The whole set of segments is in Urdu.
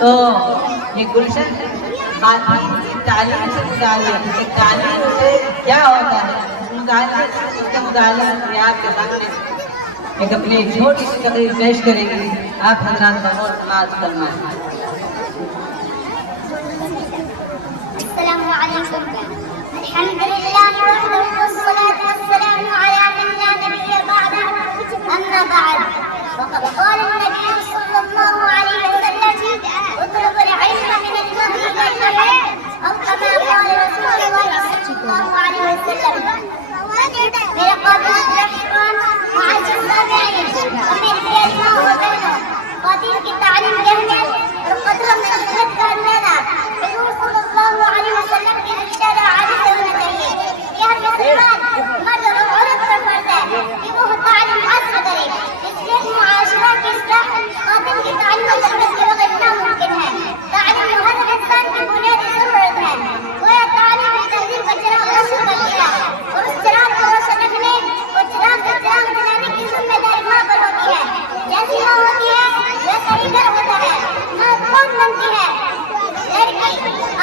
تو یہ گلشن خواتین کی تعلیم سے متعلق، تعلیم سے کیا ہوتا ہے اس کے متعلق آپ کے سامنے ایک اپنی چھوٹی سی تقریر پیش کریں گی. آپ حضرات کا اور نماز کرنا ہے. السلام علیکم. الحمد لله وحده والصلاة والسلام على من لا نبي بعده. أما بعد فقد قال النبي صلى الله عليه وسلم اطلب العلم من المهد إلى المهد أو كما قال رسول الله صلى الله عليه وسلم. میرے قابل احترام معزز سامعین امیر بیٹھنا ہوتا ہے خواتین کی تعلیم کہنے اور قدر میں خدمت کرنے کا حضور صلی اللہ علیہ وسلم کی ارشاد عادی سے ہونا چاہیے. یہ ہر مسلمان مرد اور عورت پر فرض ہے کہ وہ تعلیم حاصل کرے. اس لیے معاشرہ کی اصلاح خواتین کی تعلیم اور تربیت کے بغیر ناممکن ہے. تعلیم ہر انسان کی بنیادی ضرورت ہے. گویا تعلیم تہذیب کا چراغ روشن کرتی ہے اور اس چراغ کو روشن رکھنے اور چراغ سے چراغ جلانے کی ذمہ داری ماں پر ہوتی ہے. جیسی ماں ہوتی ہے ویسا ہی گھر ہوتا ہے. ماں کون بنتی ہے؟ لڑکی.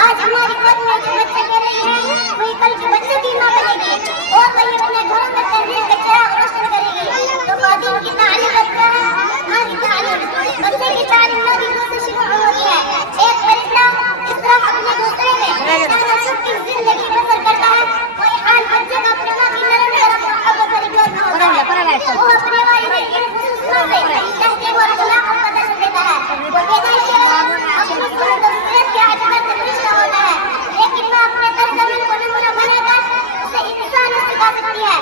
آج ہماری گود میں جو بچے کر رہی ہے وہی کل کے بچے کی ماں بنے گی اور وہی اپنے گھروں میں تہذیب کا چراغ روشن کرے گی. تو خواتین کی تعلیم رکھتا ہے ماں کی تعلیم. بچے کی تعلیم ماں کی گود سے شروع ہوتی ہے. ایک پرندہ اس طرح اپنے گھونسلے میں تناسب کی زندگی بسر کرتا ہے وہی حال بچے کا اپنے ماں کی نرمی اور محبت والی گود میں ہوتا ہے. وہ اپنے والدین کی خصوصیات سے تہذیب اور اخلاق کا درس دیتا ہے. وہ پیدائش کے بعد اپنی صورت اور سیرت کے اعتبار سے فرشتہ ہوتا ہے لیکن وہ اپنے سرزمین کو نمونہ بنا کر اسے انسان سکھا سکتی ہے.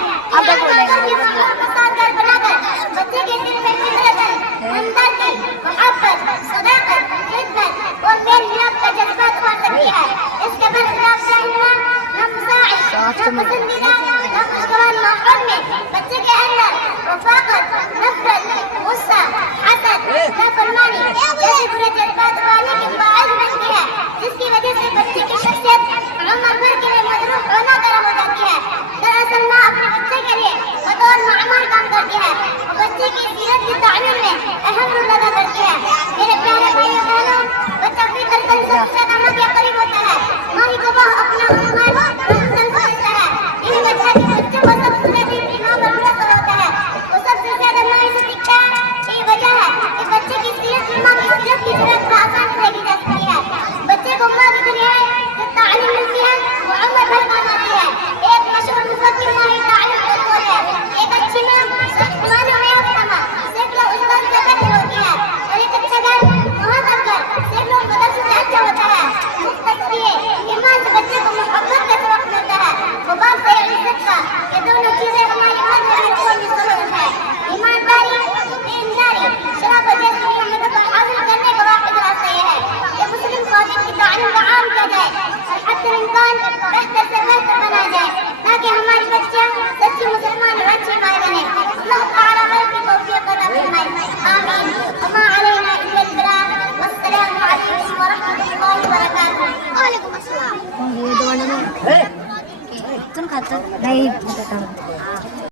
بنا کر بچے کے دل میں فطرت ہمدردی محبت صداقت خدمت اور میل ملاپ کا جذبہ اتار سکتی ہے. اس کے برخلاف رہنا نہ مساعد نہ پسندیدہ نہ خوشگوار ماحول میں بچے کے اندر رفاقت نفرت غصہ حسد نافرمانی جیسے برے جذبات ابھرنے کے باعث بنتی ہے جس کی وجہ سے بچے کی شخصیت عمر بھر کے لیے مجروح ہونا گرم ہو جاتی ہے. دراصل ماں اپنے بچے کے لیے بطور معمار کام کرتی ہے اور بچے کی سیرت کی تعمیر میں اہم رول ادا کرتی ہے. میرے پیارے بھائیوں بہنوں بچہ فطرت سب سے زیادہ ماں کے قریب ہوتا ہے. ماں ہی کو وہ اپنا ہمار سمجھتا ہے. یہی وجہ ہے کہ بچوں کو سب سے زیادہ اپنی ماں پر منحصر ہوتا ہے. وہ سب سے زیادہ ماں سے سیکھتا ہے. یہی وجہ ہے کہ بچے کی سیرت میں ماں کی سیرت کی ضرورت کو آسانی سے دیکھی جا سکتی ہے. بچے کو ماں کی دنیا جو تعلیم ملتی ہے وہ عمر بھر کام آتی ہے. ایک مشہور مفکر ماں ہی تعلیم کا قول ہے. ایک اچھی ماں معنوں میں یافتہ ماں سینکڑوں استاد سے بہتر ہوتی ہے اور ایک اچھا گھر مہذب گھر سینکڑوں مدرسوں سے اچھا ہوتا ہے. مختصر یہ کہ ماں سے بچے کو محبت کا سبق ملتا ہے وہ باپ سے عزت کا. یہ دونوں چیزیں ہماری ماں میں کی ضرورت ہے. ایمانداری دینداری شرافت جیسی نعمتوں کو حاصل کرنے کا واحد راستہ یہ ہے کہ مسلم خواتین کی تعلیم کا عام کیا جائے اور حتی الامکان بہتر سے بہتر بنایا جائے تاکہ ہماری بچیاں سچی مسلمان اور اچھی مائیں بنیں. اللہ تعالیٰ ہر کی توفیق عطا فرمائے. آمین. وما علینا الا البلاغ والسلام علیکم ورحمۃ اللہ وبرکاتہ. وعلیکم السلام. تم کھاتے نہیں